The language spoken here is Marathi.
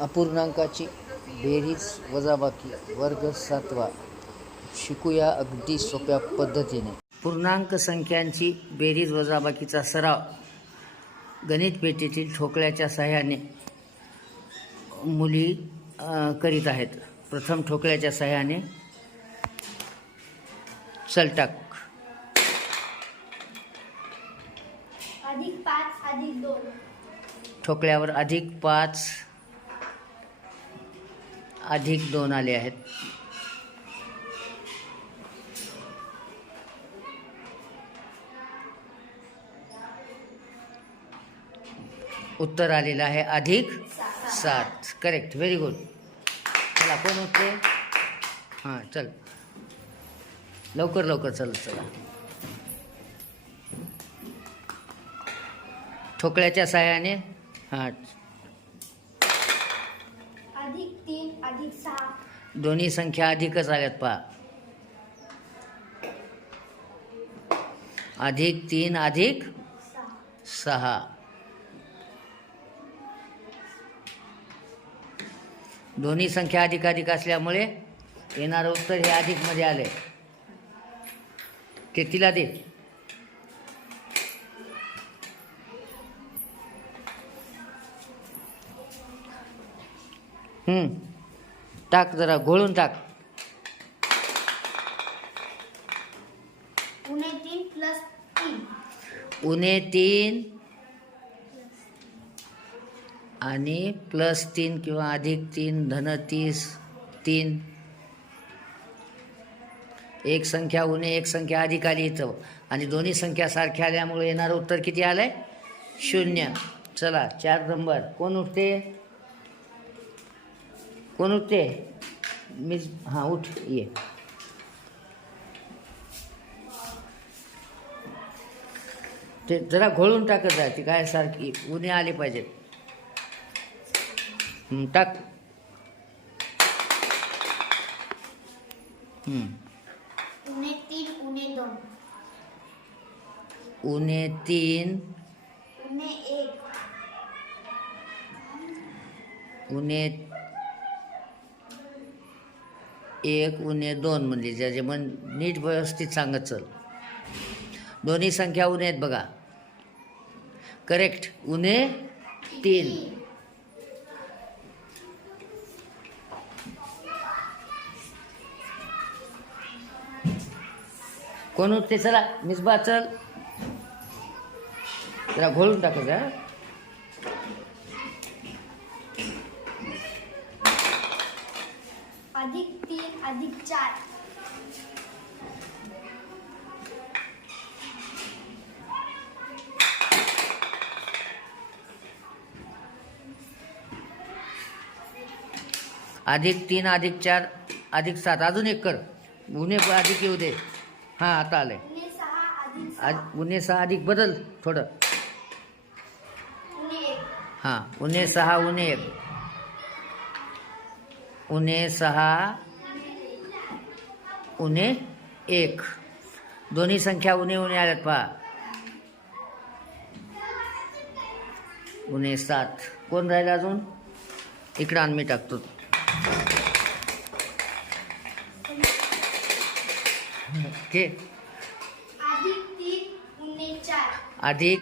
अपूर्णांकाची बेरीज वजाबाकी वर्ग सातवा. शिकूया अगदी सोप्या पद्धतीने. पूर्णांक संख्यांची बेरीज वजाबाकीचा सराव. गणित पेटीतील ठोकळ्याच्या सहाय्याने मुली करीत आहेत. प्रथम ठोकळ्याच्या सहाय्याने चलटाक. अधिक पाच अधिक दोन. ठोकळ्यावर अधिक पाच अधिक दोन आले आहेत. उत्तर आलेलं आहे अधिक सात. करेक्ट व्हेरी गुड चला कोण होते हां चल. लवकर लवकर चल चला. ठोकळ्याच्या साह्याने? हां. तीन अधिक सहा. दोन्ही संख्या अधिकच आल्यात पहा. अधिक तीन अधिक सहा. दोन्ही संख्या अधिक अधिक असल्यामुळे येणारं उत्तर हे अधिकमध्ये आले ते तिला दे? टाक जरा घोळून टाक. उणे तीन प्लस तीन. उणे तीन आणि प्लस तीन किंवा अधिक तीन धन तीस तीन. एक संख्या उणे एक संख्या अधिक आली इथं. आणि दोन्ही संख्या सारख्या आल्यामुळे येणारं उत्तर किती आलंय? शून्य. चला चार नंबर. कोण उठते? कोण उठते? मी हां उठ ये. ते जरा घोळून टाकत जा ती काय सारखी उन्हे आले पाहिजेत. टाक. उणे तीन उणे एक उणे दोन म्हणली. ज्याचे मन नीट व्यवस्थित सांगत चल. दोन्ही संख्या उणे आहेत बघा. करेक्ट उणे तीन. कोण उठते? चला मिसबा चल. जरा घोळून टाकायचं अधिक तीन अधिक चार. अधिक तीन अधिक चार अधिक सात. अजून एक कर. उन्हे प- अधिक येऊ दे. हां आता आलंय. उणे सहा अधिक आज सहा उन्हे सहा अधिक बदल थोडं. हां उन्हे सहा उन्हे एक. उन्हे सहा उन्हे एक. दोन्ही संख्या उन्हे उन्हे आल्यात पहा. उन्हे सात. कोण राहिलं अजून? इकडं आण मी टाकतो. उणे चार. अधिक